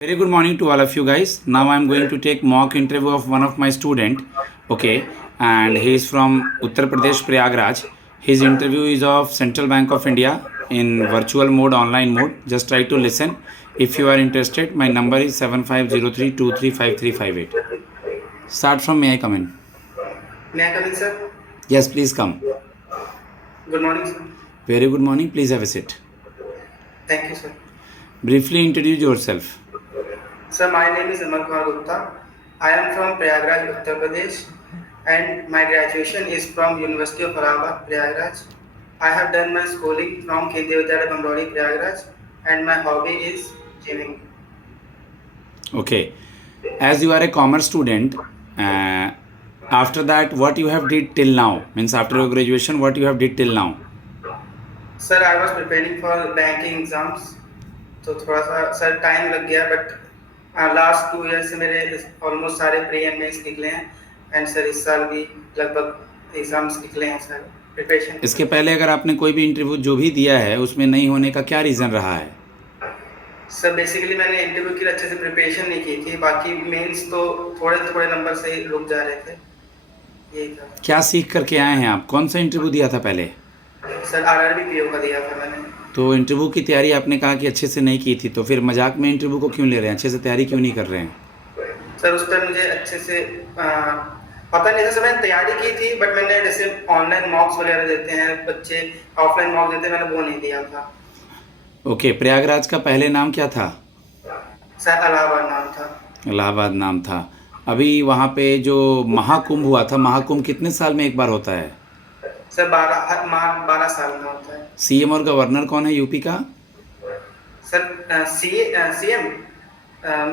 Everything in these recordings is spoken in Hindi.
Very good morning to all of you guys. Now I am going to take mock interview of one of my student. Okay, and he is from Uttar Pradesh, Prayagraj. His interview is of Central Bank of India in virtual mode, online mode. Just try to listen. If you are interested, my number is 7503235358. Start from may I come in? May I come in, sir? Yes, please come. Good morning, sir. Very good morning. Please have a seat. Thank you, sir. Briefly introduce yourself. Sir, my name is Amal Kumar Gupta. I am from Prayagraj, Uttar Pradesh, and my graduation is from University of Allahabad, Prayagraj. I have done my schooling from Kendriya Vidyalaya, Bamroli, Prayagraj, and my hobby is gymming. Okay, as you are a commerce student, after that what you have did till now, means after your graduation what you have did till now? Sir, I was preparing for banking exams, तो थोड़ा सा सर टाइम लग गया, बट लास्ट 2 ईयर से मेरे ऑलमोस्ट सारे प्री एंड मेंस निकले हैं, एंड सर इस साल भी लगभग एग्जाम्स निकले हैं सर प्रिपरेशन। इसके पहले अगर आपने कोई भी इंटरव्यू जो भी दिया है उसमें नहीं होने का क्या रीज़न रहा है? सर बेसिकली मैंने इंटरव्यू के लिए अच्छे से प्रिपरेशन नहीं की थी, बाकी मेंस तो थोड़े थोड़े नंबर से ही रुक जा रहे थे, यही था। क्या सीख करके आए हैं आप? कौन सा इंटरव्यू दिया था पहले? सर आरआरबी पीओ का दिया था मैंने। तो इंटरव्यू की तैयारी आपने कहा कि अच्छे से नहीं की थी, तो फिर मजाक में इंटरव्यू को क्यों ले रहे हैं? अच्छे से तैयारी क्यों नहीं कर रहे हैं? सर उस टाइम मुझे अच्छे से पता नहीं था सर, मैंने तैयारी की थी, बट मैंने जैसे ऑनलाइन मॉक्स वगैरह देते हैं बच्चे, ऑफलाइन मॉक देते हैं, मैंने वो नहीं दिया था। ओके, प्रयागराज का पहले नाम क्या था? सर इलाहाबाद नाम था। इलाहाबाद नाम था। अभी वहाँ पे जो महाकुंभ हुआ था, महाकुंभ कितने साल में एक बार होता है? सर 12 साल में होता है। सीएम और गवर्नर कौन है यूपी का? Sir CM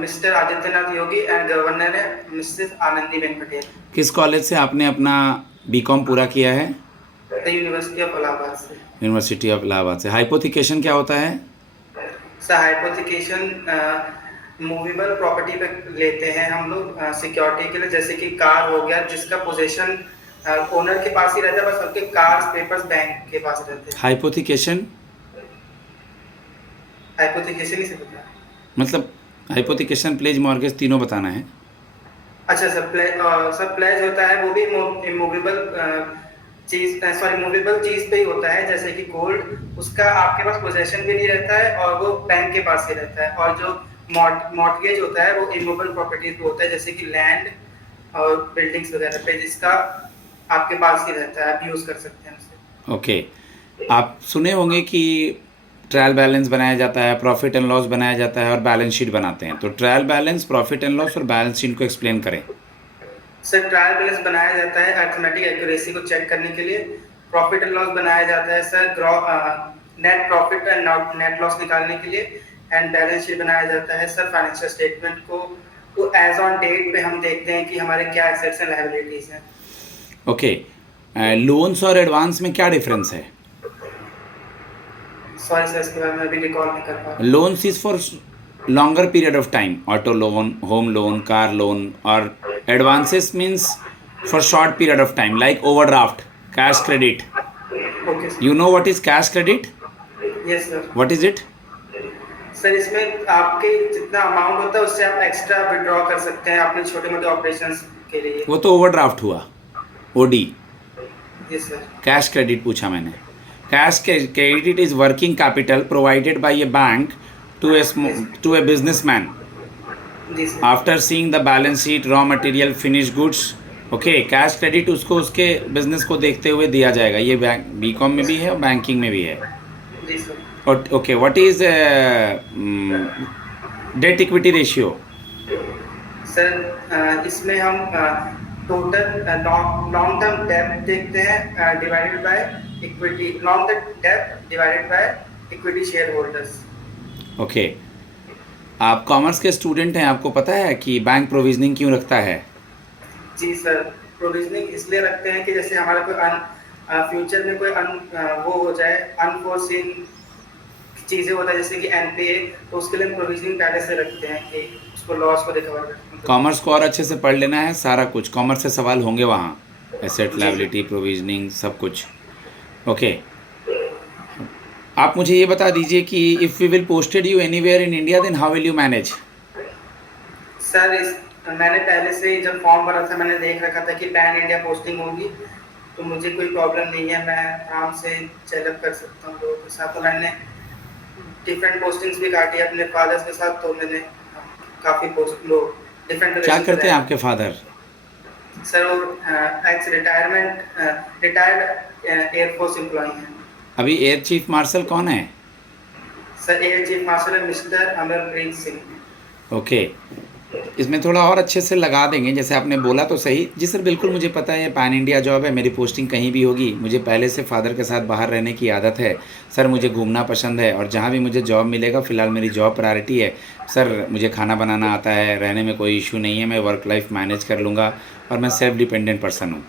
mister Adityanath Yogi and governor है मिसेस आनंदीबेन पटेल। किस कॉलेज से आपने अपना बीकॉम पूरा किया है? यूनिवर्सिटी ऑफ इलाहाबाद से। यूनिवर्सिटी ऑफ इलाहाबाद से। हाइपोथिकेशन क्या होता है? सर हाइपोथिकेशन मूवेबल प्रॉपर्टी पे लेते हैं हम लोग सिक्योरिटी के लिए, जैसे कि कार हो गया जिसका पोजीशन ओनर के पास ही रहता है, बस उनके कार्स पेपर्स बैंक के पास रहते हैं। हाइपोथिकेशन हाइपोथिकेशन ही से पता है। मतलब हाइपोथिकेशन, प्लेज, मॉर्गेज तीनों बताना है। अच्छा सर, प्लेज होता है वो भी मूवेबल मूवेबल चीज पे ही होता है, जैसे कि गोल्ड, उसका आपके पास पोजेशन भी नहीं रहता है और वो बैंक के पास ही रहता है। और जो मॉर्टगेज होता है वो इमूवेबल प्रॉपर्टीज पे होता है, जैसे कि लैंड और बिल्डिंग्स वगैरह पे, जिसका आपके पास ही रहता है, आप यूज कर सकते हैं उसे। ओके, आप सुने होंगे कि ट्रायल बैलेंस बनाया जाता है, प्रॉफिट एंड लॉस बनाया जाता है और बैलेंस शीट बनाते हैं। तो trial balance, profit and loss और बैलेंस शीट को एक्सप्लेन करें। सर ट्रायल बैलेंस बनाया जाता है अर्थमेटिक एक्यूरेसी को चेक करने के लिए। प्रॉफिट एंड लॉस बनाया जाता है sir net profit and net loss निकालने के लिए। एंड बैलेंस शीट बनाया जाता है सर फाइनेंशियल स्टेटमेंट को, तो एज ऑन डेट पे हम देखते हैं कि हमारे क्या एसेट्स एंड लायबिलिटीज हैं। ओके, लोन्स और एडवांस में क्या डिफरेंस है? सॉरी सर, इसके बारे में अभी रिकॉल नहीं कर पा रहा। Loans is for longer period of time, auto loan, home loan, car loan, or advances means for short period of time, like overdraft, cash credit. Okay sir. You know what is cash credit? Yes sir. What is it? Sir इसमें आपके जितना अमाउंट होता है उससे आप एक्स्ट्रा विड्रॉ कर सकते हैं अपने छोटे मोटे ऑपरेशंस के लिए। वो तो ओवरड्राफ्ट हुआ, OD. Yes sir. Cash credit पूछा मैंने। Cash credit is working capital provided by a bank to a businessman जी sir. after seeing the balance sheet, raw material, finished goods. Okay, cash credit उसको उसके बिजनेस को देखते हुए दिया जाएगा। ये बैंक बीकॉम में भी है और बैंकिंग में भी है। जी सर। और okay, what is debt equity ratio? Sir इसमें हम टोटल लॉन्ग टर्म डेब्ट देखते हैं divided by equity, long term डेब्ट divided by equity shareholders. Okay, आप कॉमर्स के स्टूडेंट हैं, आपको पता है कि बैंक प्रोविजनिंग क्यों रखता है? जी सर, प्रोविजनिंग इसलिए रखते हैं कि जैसे हमारा कोई फ्यूचर में कोई वो हो जाए, अनफोर्सीन चीज़ें होता है जैसे कि एनपीए, तो उसके लिए हम प्रोविजनिंग पहले से रखते हैं कि उसको लॉस को रिकवर करते हैं। कॉमर्स को और अच्छे से पढ़ लेना है, सारा कुछ कॉमर्स से सवाल होंगे वहाँ, एसेट, लायबिलिटी, प्रोविजनिंग, सब कुछ। ओके, आप मुझे ये बता दीजिए कि if we will posted you anywhere in India then how will you manage? Sir मैंने पहले से ही जब फॉर्म भरा था मैंने देख रखा था कि पैन इंडिया पोस्टिंग होगी, तो मुझे कोई प्रॉब्लम नहीं है, मैं आराम से चैलअप कर सकता हूँ लोगों के साथ। तो मैंने डिफरेंट पोस्टिंग्स भी काटी अपने फादर्स के साथ, तो मैंने काफ़ी पोस्ट लोग डिफरेंट क्या करते हैं आपके फादर? सर वो एक्स रिटायर्ड एयरफोर्स एम्प्लॉई हैं। अभी एयर चीफ मार्शल कौन है? सर एयर चीफ मार्शल है मिस्टर अमरप्रीत सिंह। ओके, इसमें थोड़ा और अच्छे से लगा देंगे, जैसे आपने बोला तो सही। जी सर, बिल्कुल मुझे पता है ये पैन इंडिया जॉब है, मेरी पोस्टिंग कहीं भी होगी। मुझे पहले से फादर के साथ बाहर रहने की आदत है सर, मुझे घूमना पसंद है और जहाँ भी मुझे जॉब मिलेगा, फ़िलहाल मेरी जॉब प्रायोरिटी है सर। मुझे खाना बनाना आता है, रहने में कोई इशू नहीं है, मैं वर्क लाइफ मैनेज कर लूँगा और मैं सेल्फ डिपेंडेंट पर्सन हूँ,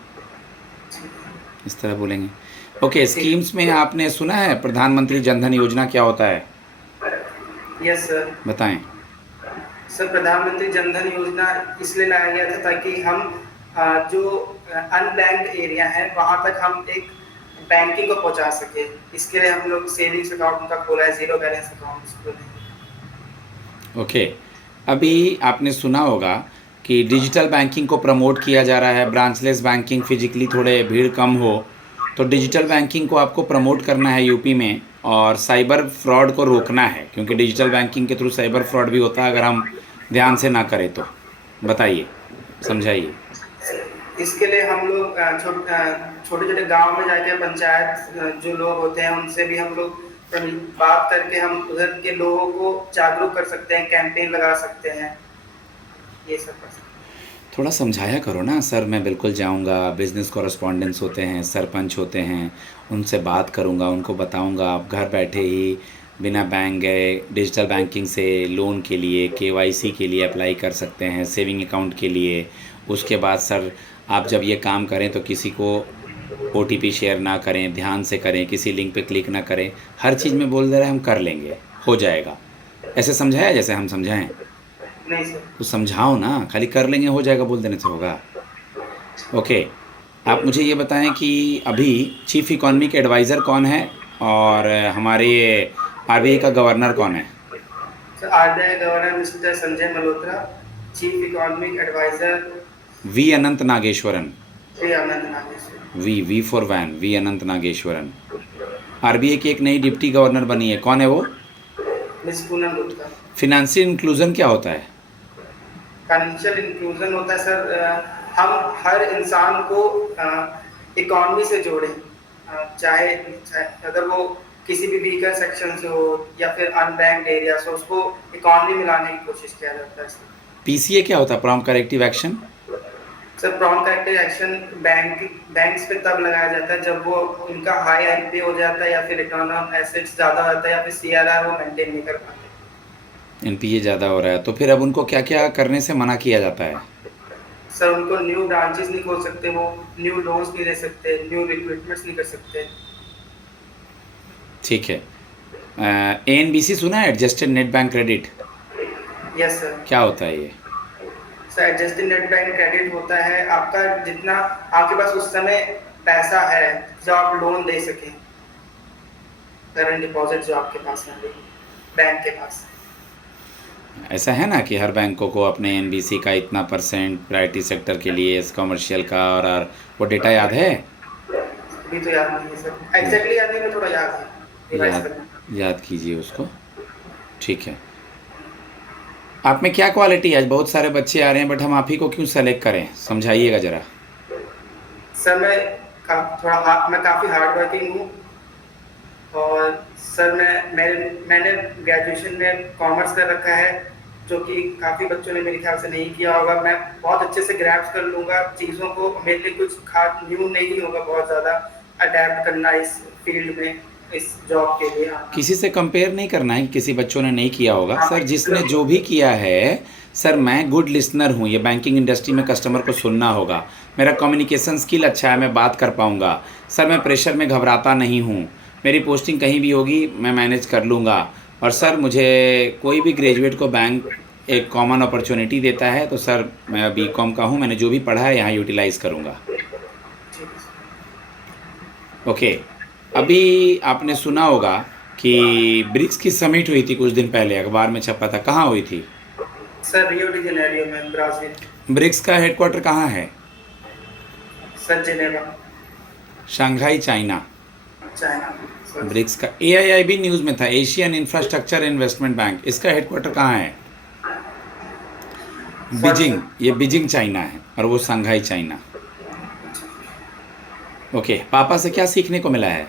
इस तरह बोलेंगे। ओके, स्कीम्स में आपने सुना है प्रधानमंत्री जनधन योजना क्या होता है? Yes sir. बताएं। सर प्रधानमंत्री जनधन योजना इसलिए लाया गया था ताकि हम जो अनबैंक्ड एरिया है वहाँ तक हम एक बैंकिंग को पहुँचा सके। इसके लिए हम लोग सेविंग्स अकाउंट उनका खोला है, जीरो बैलेंस अकाउंट खोले। ओके, अभी आपने सुना होगा कि डिजिटल बैंकिंग को प्रमोट किया जा रहा है, ब्रांचलेस बैंकिंग, फिजिकली थोड़े भीड़ कम हो, तो डिजिटल बैंकिंग को आपको प्रमोट करना है यूपी में और साइबर फ्रॉड को रोकना है, क्योंकि डिजिटल बैंकिंग के थ्रू साइबर फ्रॉड भी होता है अगर हम ध्यान से ना करें तो। बताइए, समझाइए। इसके लिए हम लोग छोटे छोटे गांव में जाके पंचायत जो लोग होते हैं उनसे भी हम लोग बात करके हम उधर के लोगों को जागरूक कर सकते हैं, कैंपेन लगा सकते हैं, ये सब कर सकते हैं। थोड़ा समझाया करो ना सर। मैं बिल्कुल जाऊंगा, बिजनेस कॉरेस्पॉन्डेंट्स होते हैं, सरपंच होते हैं, उनसे बात करूंगा, उनको बताऊंगा आप घर बैठे ही बिना बैंक गए डिजिटल बैंकिंग से लोन के लिए, केवाईसी के लिए अप्लाई कर सकते हैं, सेविंग अकाउंट के लिए। उसके बाद सर आप जब ये काम करें तो किसी को ओटीपी शेयर ना करें, ध्यान से करें, किसी लिंक पे क्लिक ना करें, हर चीज़ में बोल दे रहे हैं हम कर लेंगे, हो जाएगा। ऐसे समझाया जैसे हम समझाएं? नहीं सर। तो समझाओ ना, खाली कर लेंगे हो जाएगा बोल देने से होगा? ओके, आप मुझे ये बताएं कि अभी चीफ इकोनॉमिक एडवाइज़र कौन है और हमारे आरबीआई का गवर्नर कौन है? Sir RBI governor mister Sanjay Malhotra, chief economic adviser V Anant Nageswaran. Shri Anant Nageshwar. V for van, V Anant Nageswaran. RBI की एक नई डिप्टी गवर्नर बनी है, कौन है वो? Miss Poonam Gupta. Financial inclusion क्या होता है? फाइनेंशियल इंक्लूजन होता है सर हम हर इंसान को इकोनॉमी से जोड़ें, चाहे अगर वो किसी भी वीकर सेक्शन से हो या फिर अनबैंक्ड एरिया से, उसको इकोनॉमी में लाने की कोशिश किया जाता है सर। पीसीए क्या होता है? Prompt corrective action. Sir prompt corrective action banks पे तब लगाया जाता है जब वो उनका हाई एनपीए हो जाता है या फिर रिटर्न ऑन एसेट्स ज़्यादा होता है या फिर सीआरआर वो मेंटेन नहीं कर पाते। एनपीए ज़्यादा हो रहा है तो फिर अब उनको क्या क्या करने से मना किया जाता है? सर उनको न्यू ब्रांचेस नहीं खोल सकते, वो न्यू लोन्स नहीं दे सकते, न्यू रिक्रूटमेंट्स नहीं कर सकते। ठीक है। एएनबीसी सुना है, adjusted net bank credit? Yes sir. क्या होता है ये? Sir adjusted net bank credit होता है आपका जितना आपके पास उस समय पैसा है जो आप लोन दे सकें, करंट डिपॉजिट जो आपके पास है बैंक के पास। ऐसा है ना कि हर बैंकों को अपने एनबीसी का इतना परसेंट प्रायोरिटी सेक्टर के लिए, कमर्शियल का, और वो डेटा याद है? अभी तो याद नहीं है सर, एग्जैक्टली याद नहीं है, थोड़ा याद है, रिवाइज करना। याद कीजिए उसको। ठीक है। आप में क्या क्वालिटी है? आज बहुत सारे बच्चे आ रहे हैं बट हम आप ही को क्यों सेलेक्ट करें, समझाइएगा ज़रा। सर मैं काफ़ी हार्ड वर्किंग हूँ और सर मैंने ग्रेजुएशन में कॉमर्स कर रखा है, जो कि काफ़ी बच्चों ने मेरे ख्याल से नहीं किया होगा। मैं बहुत अच्छे से ग्रैस्प कर लूँगा चीज़ों को, मेरे लिए कुछ खास न्यू नहीं होगा बहुत ज़्यादा अडेप्ट करना इस फील्ड में, इस जॉब के लिए। किसी से कंपेयर नहीं करना है कि किसी बच्चों ने नहीं किया होगा सर, जिसने जो भी किया है सर। मैं गुड लिसनर हूँ, ये बैंकिंग इंडस्ट्री में कस्टमर को सुनना होगा, मेरा कम्युनिकेशन स्किल अच्छा है, मैं बात कर पाऊँगा सर, मैं प्रेशर में घबराता नहीं हूँ, मेरी पोस्टिंग कहीं भी होगी मैं मैनेज कर लूँगा। और सर मुझे कोई भी ग्रेजुएट को बैंक एक कॉमन अपॉर्चुनिटी देता है तो सर मैं बीकॉम का हूँ, मैंने जो भी पढ़ा है यहाँ यूटिलाइज़ करूँगा। ओके, अभी आपने सुना होगा कि ब्रिक्स की समिट हुई थी कुछ दिन पहले, अखबार में छपा था, कहाँ हुई थी? सर रियो डी जेनेरियो में, ब्राज़ील। ब्रिक्स का हेडक्वार्टर कहाँ है? Sir Geneva, Shanghai, China. China. Sir BRICS का AIIB न्यूज़ में था, एशियन इंफ्रास्ट्रक्चर इन्वेस्टमेंट बैंक, इसका हेडक्वार्टर कहाँ है? बीजिंग, ये बीजिंग चाइना है और वो शंघाई चाइना। ओके, पापा से क्या सीखने को मिला है?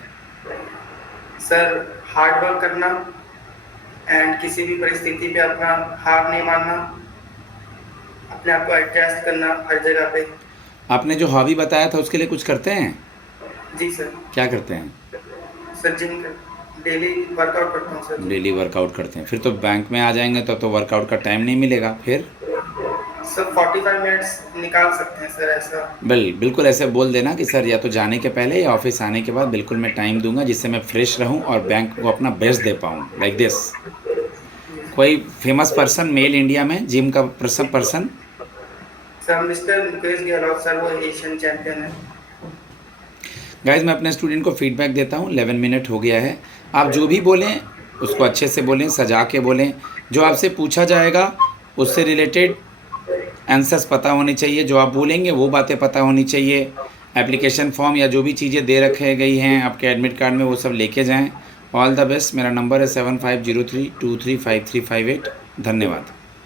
सर हार्ड वर्क करना एंड किसी भी परिस्थिति पे अपना हार नहीं मानना, अपने आप को एडजस्ट करना हर जगह पे। आपने जो हॉबी बताया था उसके लिए कुछ करते हैं? जी सर। क्या करते हैं? सर जिम कर, डेली वर्कआउट करता हूँ सर। डेली वर्कआउट करते हैं। फिर तो बैंक में आ जाएंगे तो वर्कआउट का टाइम नहीं मिलेगा फिर। सर 45 मिनट्स निकाल सकते हैं सर ऐसा। बिल्कुल ऐसे बोल देना कि सर या तो जाने के पहले या ऑफिस आने के बाद बिल्कुल मैं टाइम दूंगा जिससे मैं फ्रेश रहूं और बैंक को अपना बेस्ट दे पाऊं, लाइक दिस। कोई फेमस पर्सन मेल इंडिया में जिम का person? Sir mister Mukesh Gehlot sir, वो एशियन चैंपियन है। गाइज मैं अपने स्टूडेंट को फीडबैक देता हूँ। 11 मिनट हो गया है। आप जो भी बोलें उसको अच्छे से बोलें, सजा के बोलें। जो आपसे पूछा जाएगा उससे रिलेटेड आंसर्स पता होने चाहिए। जो आप बोलेंगे वो बातें पता होनी चाहिए। एप्लीकेशन फॉर्म या जो भी चीज़ें दे रखे गई हैं आपके एडमिट कार्ड में वो सब लेके जाएं। All the best. मेरा नंबर है 7503235358। धन्यवाद।